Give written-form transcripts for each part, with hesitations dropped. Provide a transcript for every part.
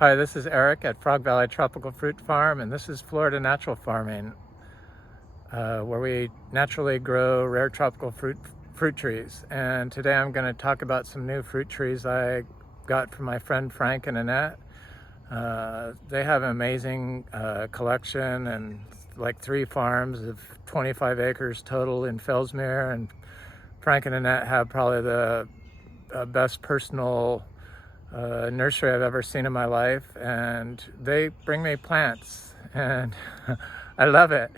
Hi, this is Eric at Frog Valley Tropical Fruit Farm, and this is Florida Natural Farming, where we naturally grow rare tropical fruit trees. And today I'm going to talk about some new fruit trees I got from my friend Frank and Annette. They have an amazing collection and like 3 farms of 25 acres total in Fellsmere, and Frank and Annette have probably the best personal nursery I've ever seen in my life, and they bring me plants and I love it.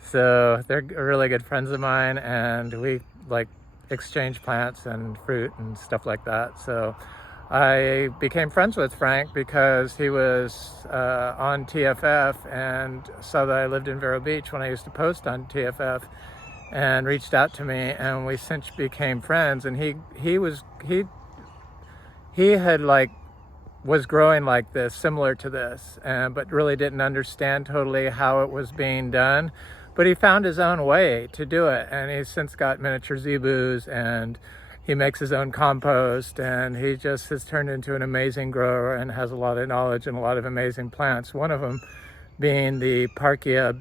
So they're really good friends of mine, and we like exchange plants and fruit and stuff like that. So I became friends with Frank because he was on TFF and saw that I lived in Vero Beach when I used to post on TFF, and reached out to me, and we since became friends. And he had was growing like this, similar to this, but really didn't understand totally how it was being done. But he found his own way to do it, and he's since got miniature zebus, and he makes his own compost, and he just has turned into an amazing grower and has a lot of knowledge and a lot of amazing plants. One of them being the Parkia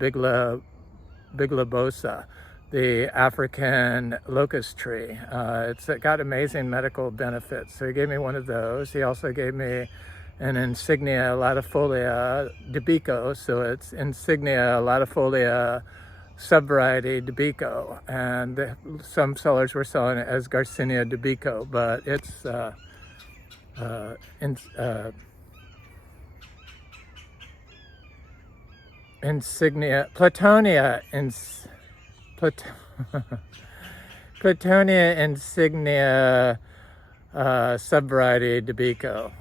biglobosa, the African locust tree. It's got amazing medical benefits. So he gave me one of those. He also gave me an Insignia latifolia debico. So it's Insignia latifolia subvariety debico. And some sellers were selling it as Garcinia debico, but it's Insignia, Platonia insignia subvariety debico.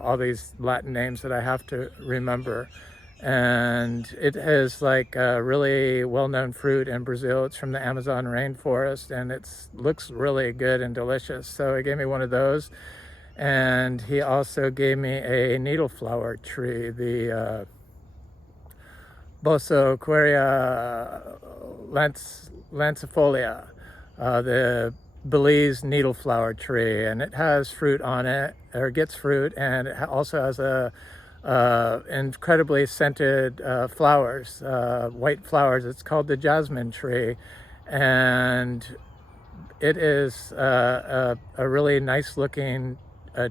All these Latin names that I have to remember. And it is like a really well-known fruit in Brazil. It's from the Amazon rainforest, and it looks really good and delicious. So he gave me one of those, and he also gave me a needleflower tree, the Bossoqueria lancifolia, the Belize needleflower tree, and it has fruit on it, or gets fruit, and it also has a incredibly scented flowers, white flowers. It's called the jasmine tree, and it is a really nice looking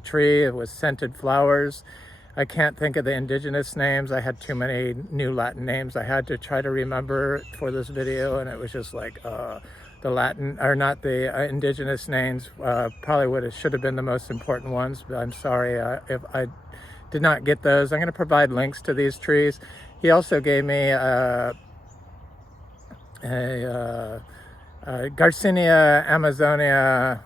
tree with scented flowers. I can't think of the indigenous names. I had too many new Latin names I had to try to remember for this video, and it was just like the Latin, or not the indigenous names, probably should have been the most important ones, but I'm sorry if I did not get those. I'm going to provide links to these trees. He also gave me a Garcinia amazonia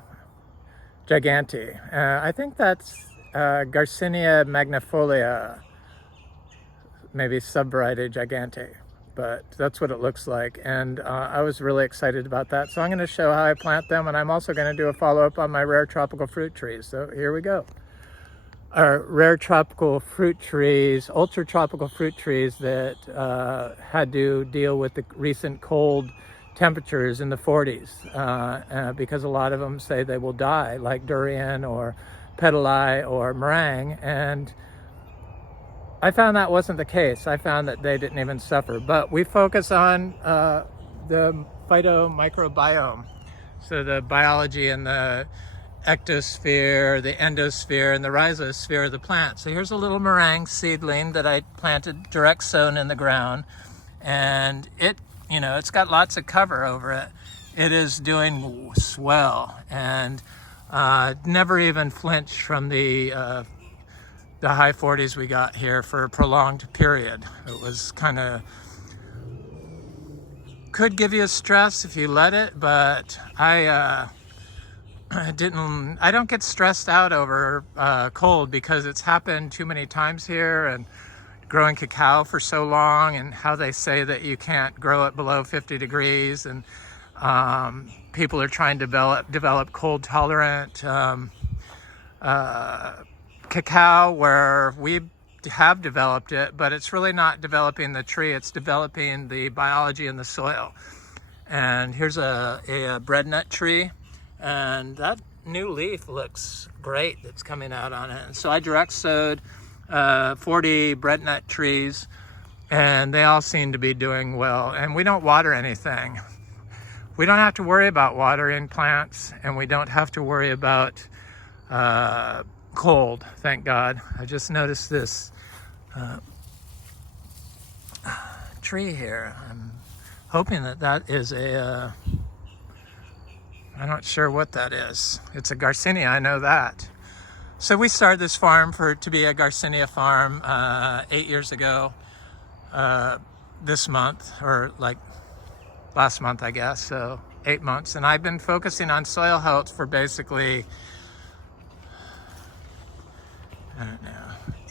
gigantea. I think that's Garcinia magnifolia, maybe subvariety gigantea, but that's what it looks like. And I was really excited about that. So I'm going to show how I plant them, and I'm also going to do a follow-up on my rare tropical fruit trees. So here we go. Our rare tropical fruit trees, ultra tropical fruit trees that had to deal with the recent cold temperatures in the 40s, because a lot of them say they will die, like Durian or Pedelai or Marang, and I found that wasn't the case. I found that they didn't even suffer. But we focus on the Phyto microbiome, so the biology in the ectosphere, the endosphere, and the rhizosphere of the plant. So here's a little Marang seedling that I planted direct sown in the ground, and it's got lots of cover over it. It is doing swell, and never even flinched from the high 40s we got here for a prolonged period. It was could give you a stress if you let it, but I don't get stressed out over cold, because it's happened too many times here, and growing cacao for so long, and how they say that you can't grow it below 50 degrees, and people are trying to develop cold tolerant cacao, where we have developed it, but it's really not developing the tree, it's developing the biology in the soil. And here's a breadnut tree, and that new leaf looks great that's coming out on it. And so I direct sowed 40 breadnut trees, and they all seem to be doing well. And we don't water anything. We don't have to worry about watering plants, and we don't have to worry about cold, thank God. I just noticed this tree here. I'm hoping that that is a, I'm not sure what that is. It's a Garcinia, I know that. So we started this farm to be a Garcinia farm 8 years ago this month, or like last month, I guess, so 8 months. And I've been focusing on soil health for basically, I don't know,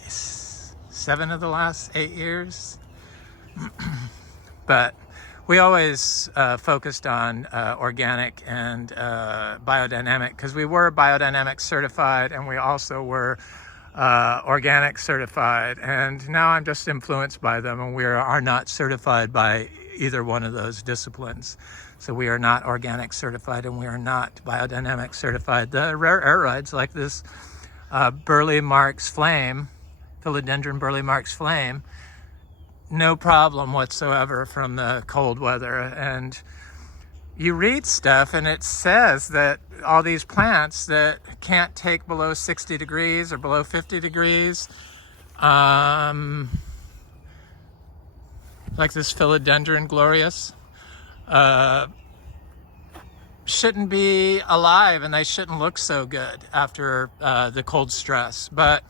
7 of the last 8 years. But we always focused on organic and biodynamic, because we were biodynamic certified and we also were organic certified. And now I'm just influenced by them, and we are not certified by either one of those disciplines. So we are not organic certified and we are not biodynamic certified. The rare aerides like this Burley Marks Flame, Philodendron Burley Marks Flame, no problem whatsoever from the cold weather. And you read stuff and it says that all these plants that can't take below 60 degrees or below 50 degrees, like this Philodendron glorious, shouldn't be alive, and they shouldn't look so good after the cold stress. But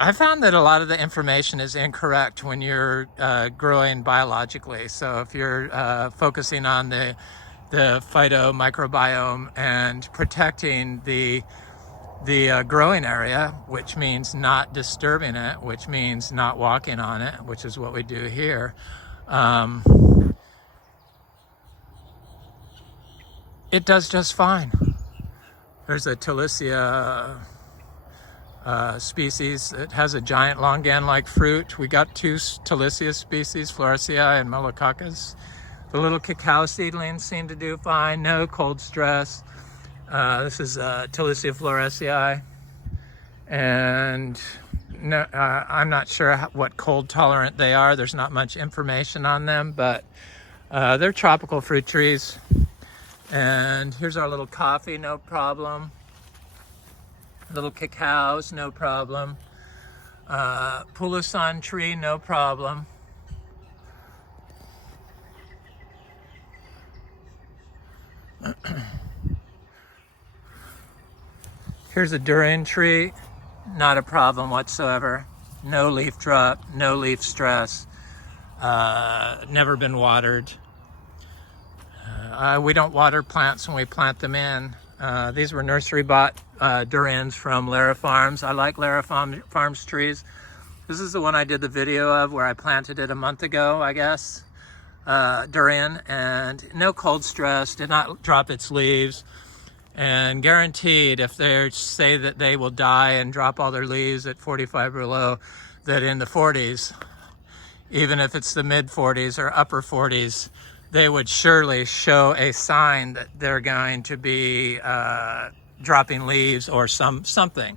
I found that a lot of the information is incorrect when you're growing biologically. So if you're focusing on the Phyto microbiome and protecting the growing area, which means not disturbing it, which means not walking on it, which is what we do here, it does just fine. There's a Talicia species that has a giant longan-like fruit. We got 2 Talicia species, Floraceae and Melococcus. The little cacao seedlings seem to do fine, no cold stress. This is Talicia floraceae, and no, I'm not sure what cold tolerant they are. There's not much information on them, but they're tropical fruit trees. And here's our little coffee, no problem. Little cacaos, no problem. Pulasan tree, no problem. Here's a durian tree, not a problem whatsoever. No leaf drop, no leaf stress, never been watered. We don't water plants when we plant them in. These were nursery bought durians from Lara Farms. I like Lara Farms trees. This is the one I did the video of where I planted it a month ago, I guess. Durian, and no cold stress, did not drop its leaves. And guaranteed, if they say that they will die and drop all their leaves at 45 below, that in the 40s, even if it's the mid 40s or upper 40s, they would surely show a sign that they're going to be dropping leaves or something.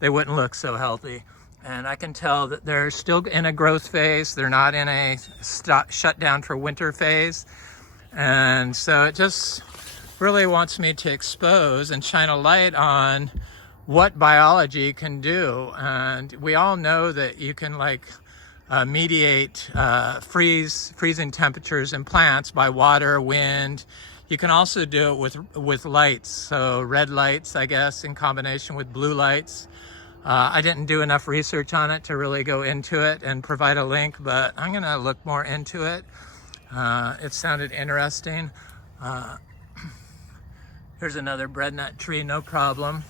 They wouldn't look so healthy. And I can tell that they're still in a growth phase. They're not in a shut down for winter phase. And so it just really wants me to expose and shine a light on what biology can do. And we all know that you can mediate freezing temperatures in plants by water, wind. You can also do it with lights. So red lights, I guess, in combination with blue lights. I didn't do enough research on it to really go into it and provide a link, but I'm gonna look more into it. It sounded interesting. Here's another breadnut tree, no problem.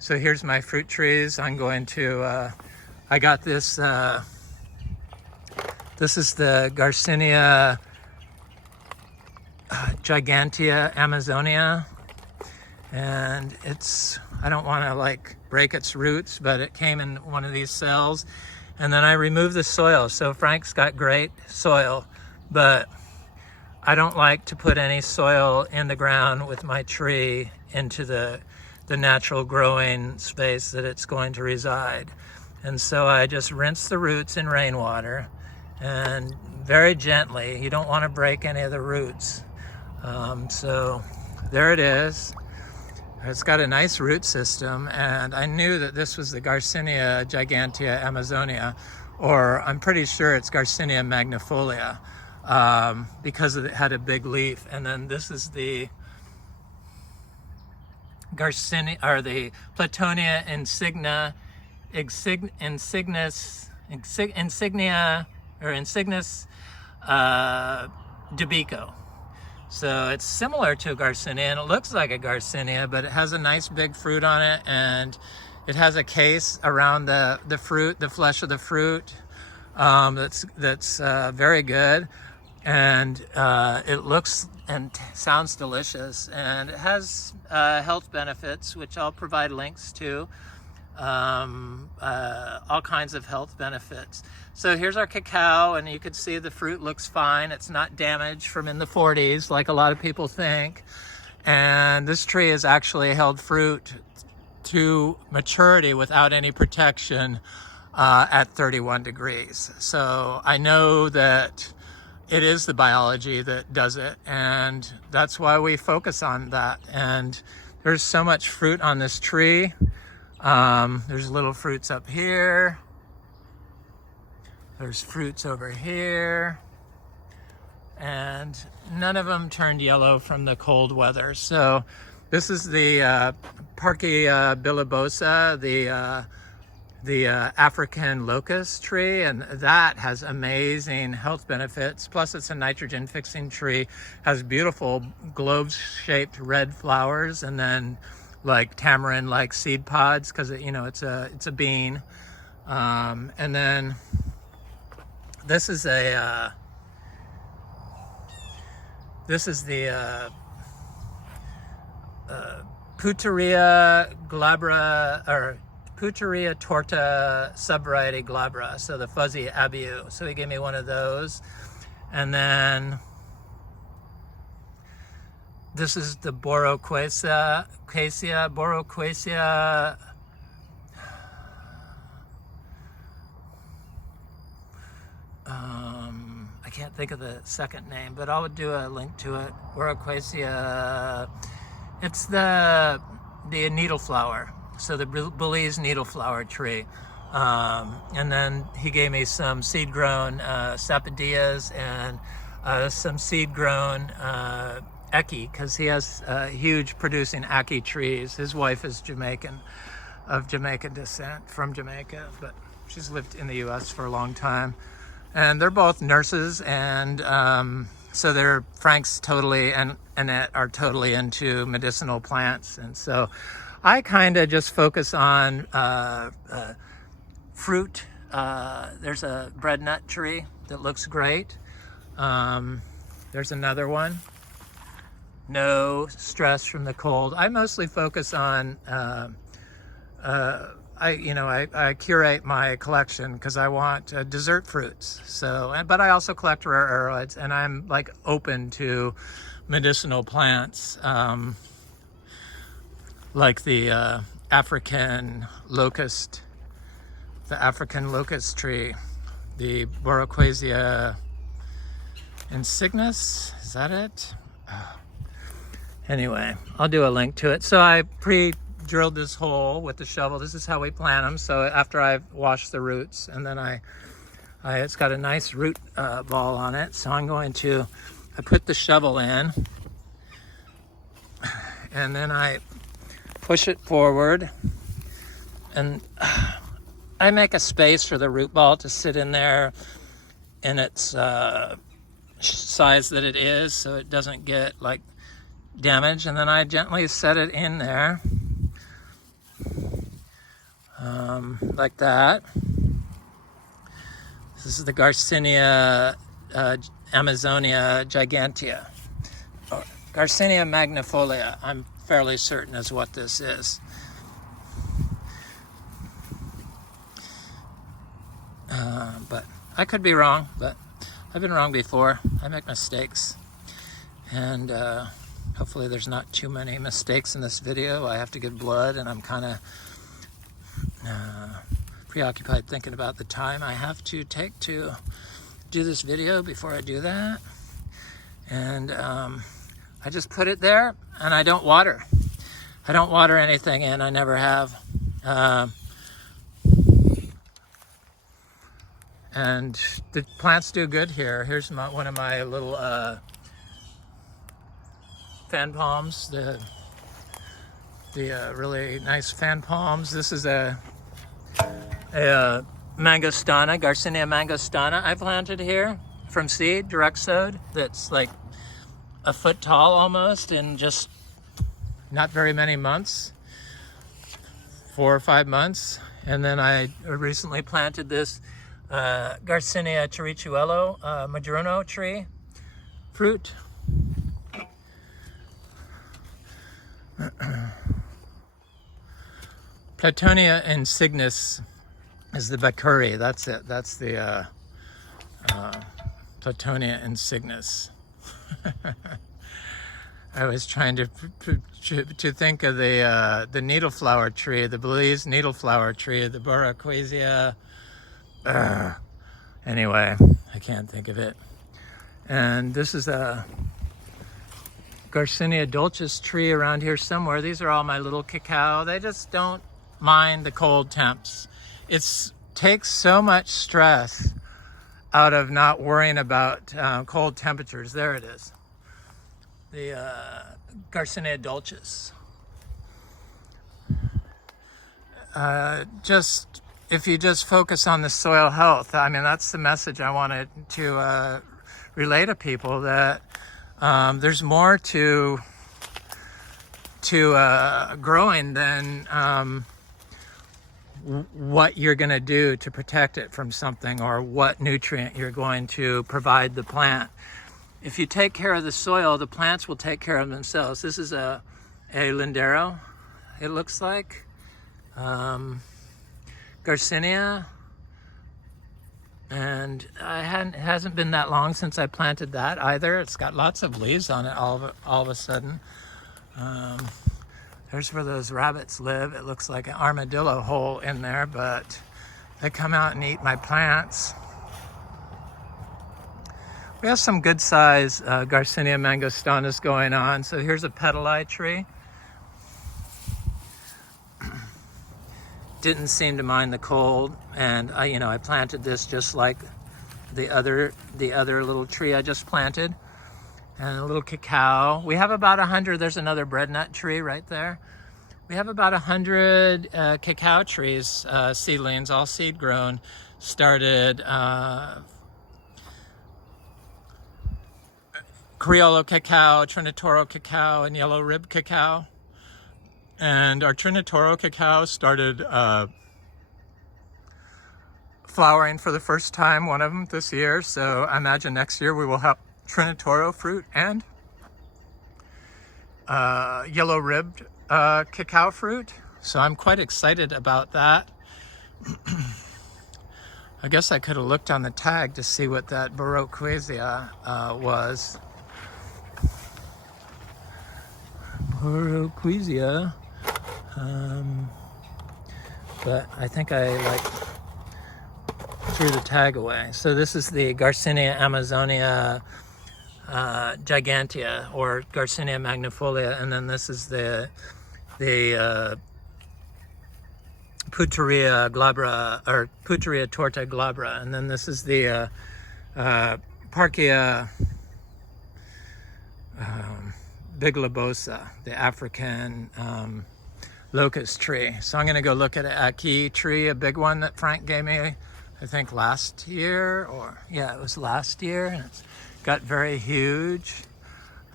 So here's my fruit trees. I'm going to, I got this, this is the Garcinia gigantea amazonia. And it's, I don't want to break its roots, but it came in one of these cells. And then I removed the soil. So Frank's got great soil, but I don't like to put any soil in the ground with my tree into the the natural growing space that it's going to reside. And so I just rinse the roots in rainwater, and very gently. You don't want to break any of the roots. So there it is. It's got a nice root system, and I knew that this was the Garcinia gigantea Amazonia, or I'm pretty sure it's Garcinia magnifolia, because it had a big leaf. And then this is the Garcinia, or the Platonia insignis dubico. So it's similar to Garcinia, and it looks like a Garcinia, but it has a nice big fruit on it, and it has a case around the fruit, the flesh of the fruit, that's very good, and it looks and sounds delicious, and it has health benefits, which I'll provide links to. All kinds of health benefits. So here's our cacao, and you can see the fruit looks fine. It's not damaged from in the 40s like a lot of people think. And this tree has actually held fruit to maturity without any protection at 31 degrees. So I know that it is the biology that does it, and that's why we focus on that. And there's so much fruit on this tree. There's little fruits up here. There's fruits over here. And none of them turned yellow from the cold weather. So this is the Parkia bilobosa, the African locust tree, and that has amazing health benefits. Plus it's a nitrogen fixing tree, has beautiful globe-shaped red flowers, and then like tamarind like seed pods, because it's a bean. And then this is the Puteria glabra, or Puteria torta subvariety glabra, so the fuzzy abiu. So he gave me one of those. And then this is the Boroquacia, I can't think of the second name, but I'll do a link to it. Boroquacia, it's the needleflower, so the Belize needleflower tree. And then he gave me some seed-grown sapodillas and some seed-grown ackee, because he has huge producing ackee trees. His wife is Jamaican, of Jamaican descent, from Jamaica, but she's lived in the US for a long time. And they're both nurses, and so Frank's totally, and Annette are totally into medicinal plants. And so I kind of just focus on fruit. There's a breadnut tree that looks great. There's another one. No stress from the cold. I mostly focus on, I curate my collection because I want dessert fruits. So, but I also collect rare aroids, and I'm like open to medicinal plants, like the African locust tree, the Boroquacia insignis. Is that it? Oh. Anyway, I'll do a link to it. So I pre-drilled this hole with the shovel. This is how we plant them. So after I've washed the roots, and then it's got a nice root ball on it. So I put the shovel in, and then I push it forward, and I make a space for the root ball to sit in there in its size that it is, so it doesn't get like damaged. And then I gently set it in there, like that. This is the Garcinia Amazonia gigantea, or Garcinia magnifolia, I'm fairly certain is what this is. But I could be wrong, but I've been wrong before. I make mistakes, and Hopefully there's not too many mistakes in this video. I have to give blood, and I'm kind of preoccupied thinking about the time I have to take to do this video before I do that. And I just put it there, and I don't water. I don't water anything, and I never have. And the plants do good here. Here's one of my little fan palms, the really nice fan palms. This is a mangostana, Garcinia mangostana I planted here from seed, direct sowed. That's like a foot tall almost in just not very many months, 4 or 5 months. And then I recently planted this Garcinia chirichuelo madrono tree fruit. Platonia insignis is the Bakuri. That's it. That's the Platonia insignis. I was trying to think of the needleflower tree, the Belize needleflower tree, the Boraquasia. Anyway, I can't think of it. And this is a Garcinia dulcis tree around here somewhere. These are all my little cacao. They just don't mind the cold temps. It takes so much stress out of not worrying about cold temperatures. There it is. The Garcinia dulcis. If you just focus on the soil health, I mean, that's the message I wanted to relay to people, that there's more to growing than what you're going to do to protect it from something, or what nutrient you're going to provide the plant. If you take care of the soil, the plants will take care of themselves. This is a lindero, it looks like. Garcinia. And it hasn't been that long since I planted that either. It's got lots of leaves on it all of a sudden. There's where those rabbits live. It looks like an armadillo hole in there, but they come out and eat my plants. We have some good size Garcinia mangostanas going on. So here's a Pedelai tree. Didn't seem to mind the cold, and I planted this just like the other little tree I just planted. And a little cacao. We have about 100. There's another breadnut tree right there. We have about 100 cacao trees, seedlings, all seed grown. Started Criollo cacao, Trinitoro cacao, and yellow rib cacao. And our Trinitoro cacao started flowering for the first time, one of them this year. So I imagine next year we will have Trinitoro fruit and yellow ribbed cacao fruit. So I'm quite excited about that. I guess I could have looked on the tag to see what that Boraquasia was. Boraquasia. But I think I threw the tag away. So this is the Garcinia amazonia gigantea, or Garcinia magnifolia, and then this is the Puteria glabra, or Puteria torta glabra, and then this is the Parkia biglobosa, the African locust tree. So I'm going to go look at a key tree, a big one that Frank gave me, I think last year, it was last year, and it's got very huge.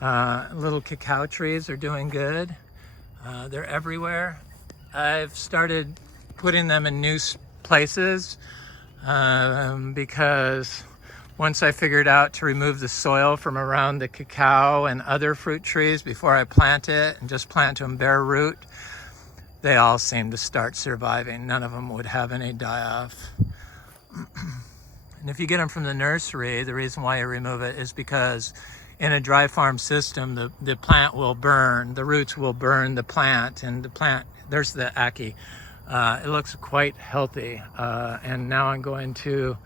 Little cacao trees are doing good. They're everywhere. I've started putting them in new places because once I figured out to remove the soil from around the cacao and other fruit trees before I plant it and just plant them bare root, they all seem to start surviving. None of them would have any die-off. And if you get them from the nursery, the reason why you remove it is because in a dry farm system, the plant will burn, the roots will burn the plant, and the plant, there's the ackee. It looks quite healthy. And now I'm going to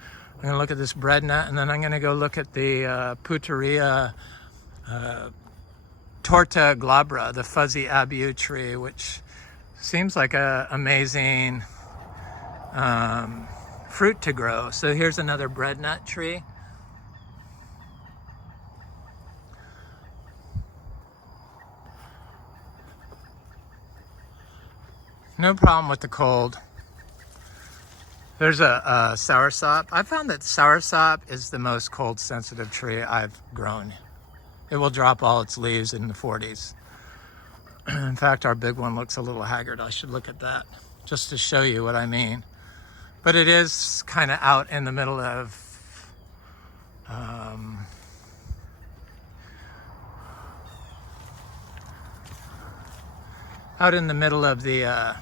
look at this breadnut, and then I'm going to go look at the Puteria torta glabra, the fuzzy abu tree, which seems like a amazing fruit to grow. So here's another breadnut tree. No problem with the cold. There's a soursop. I found that soursop is the most cold sensitive tree I've grown. It will drop all its leaves in the 40s. In fact, our big one looks a little haggard. I should look at that just to show you what I mean. But it is kind of out in the middle of the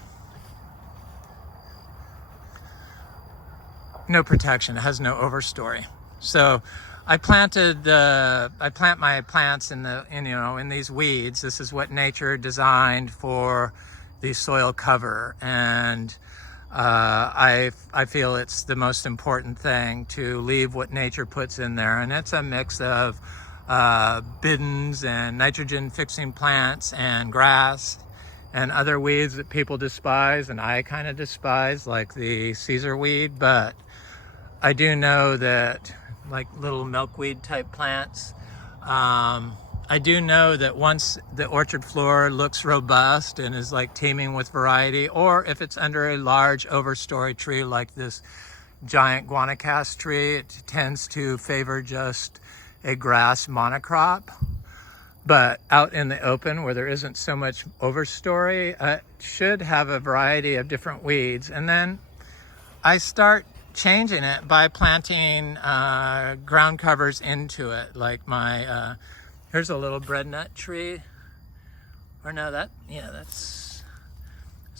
no protection. It has no overstory. So I plant my plants in these weeds. This is what nature designed for the soil cover, and I feel it's the most important thing to leave what nature puts in there, and it's a mix of bidens and nitrogen fixing plants and grass and other weeds that people despise, and I kind of despise, like the Caesar weed. But I do know that, like little milkweed type plants, I do know that once the orchard floor looks robust and is like teeming with variety, or if it's under a large overstory tree like this giant guanacaste tree, it tends to favor just a grass monocrop. But out in the open where there isn't so much overstory, it should have a variety of different weeds. And then I start changing it by planting ground covers into it, like my here's a little breadnut tree, or no, this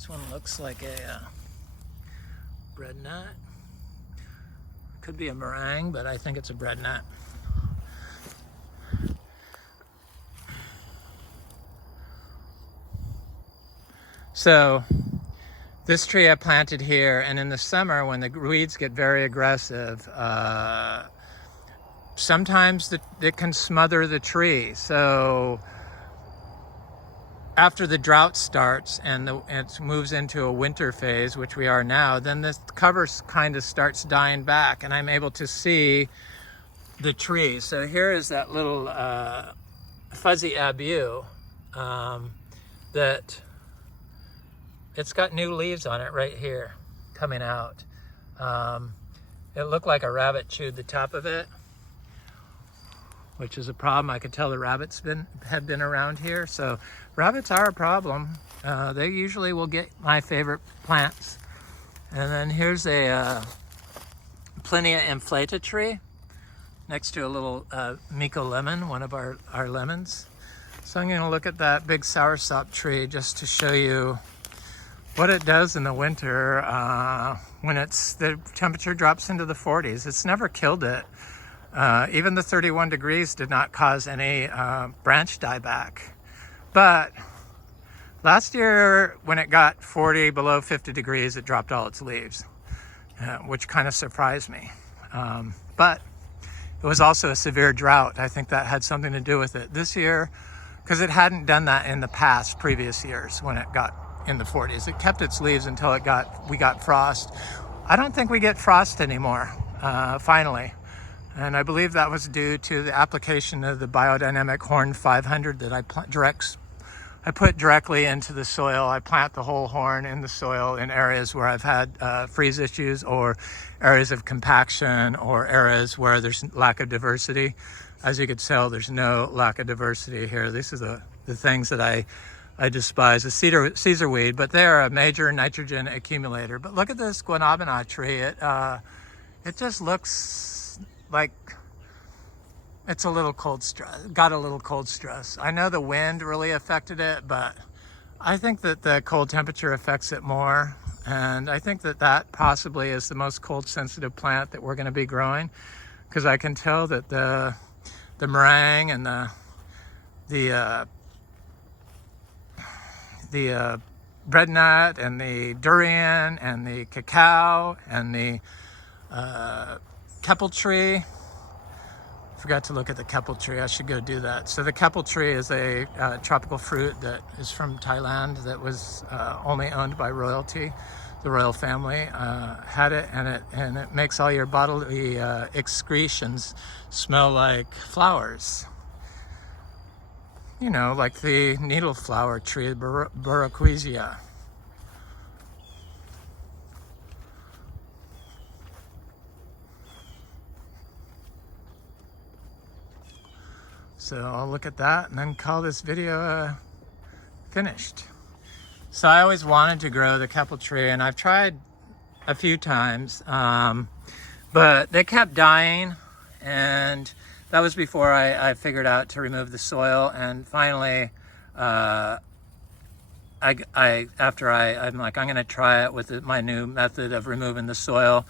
one looks like a breadnut. Could be a meringue, but I think it's a breadnut. So this tree I planted here, and in the summer when the weeds get very aggressive, sometimes it can smother the tree. So after the drought starts and it moves into a winter phase, which we are now, then the cover kind of starts dying back, and I'm able to see the tree. So here is that little fuzzy abu that it's got new leaves on it right here coming out. It looked like a rabbit chewed the top of it, which is a problem. I could tell the rabbits have been around here. So rabbits are a problem. They usually will get my favorite plants. And then here's a Plinia inflata tree next to a little Miko lemon, one of our lemons. So I'm going to look at that big soursop tree just to show you what it does in the winter when the temperature drops into the 40s. It's never killed it. Even the 31 degrees did not cause any branch dieback. But last year, when it got 40, below 50 degrees, it dropped all its leaves, which kind of surprised me. But it was also a severe drought. I think that had something to do with it. This year, because it hadn't done that in the previous years when it got in the 40s. It kept its leaves until we got frost. I don't think we get frost anymore, finally. And I believe that was due to the application of the biodynamic Horn 500 that I put directly into the soil. I plant the whole horn in the soil in areas where I've had freeze issues, or areas of compaction, or areas where there's lack of diversity. As you could tell, there's no lack of diversity here. These are the things that I despise, the Caesar weed, but they are a major nitrogen accumulator. But look at this guanabana tree. It just looks like it's a little cold stress, got a little cold stress. I know the wind really affected it, but I think that the cold temperature affects it more. And I think that possibly is the most cold sensitive plant that we're going to be growing, because I can tell that the the meringue and the breadnut and the durian and the cacao and the Kepel tree. Forgot to look at the Kepel tree. I should go do that. So the Kepel tree is a tropical fruit that is from Thailand that was only owned by royalty. The royal family had it, and it makes all your bodily excretions smell like flowers. You know, like the needle flower tree, Buraquesia. So I'll look at that and then call this video finished. So I always wanted to grow the Kepel tree, and I've tried a few times, but they kept dying, and that was before I figured out to remove the soil. And finally, I'm like, I'm gonna try it with my new method of removing the soil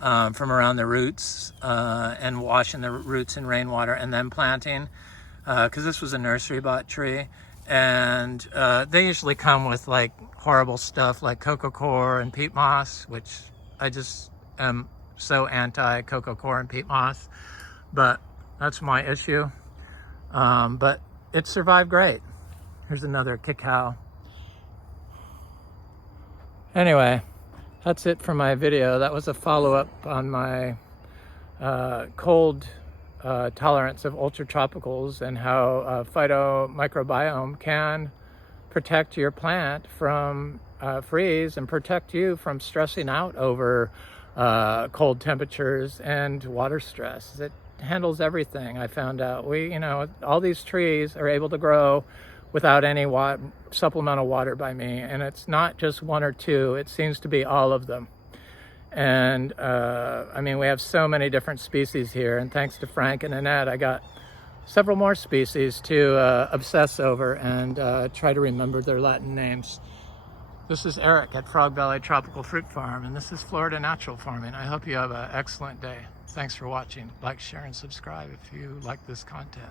from around the roots and washing the roots in rainwater and then planting, because this was a nursery bought tree. And they usually come with like horrible stuff like cocoa coir and peat moss, which I just am so anti cocoa coir and peat moss, but that's my issue. But it survived great. Here's another cacao. Anyway, that's it for my video. That was a follow-up on my cold tolerance of ultratropicals and how Phyto microbiome can protect your plant from freeze and protect you from stressing out over cold temperatures and water stress. It handles everything. I found out all these trees are able to grow without any supplemental water by me, and it's not just one or two. It seems to be all of them. And I mean, we have so many different species here, and thanks to Frank and Annette, I got several more species to obsess over and try to remember their Latin names. This is Eric at Frog Valley Tropical Fruit Farm, and this is Florida Natural Farming. I hope you have an excellent day. Thanks for watching. Like, share, and subscribe if you like this content.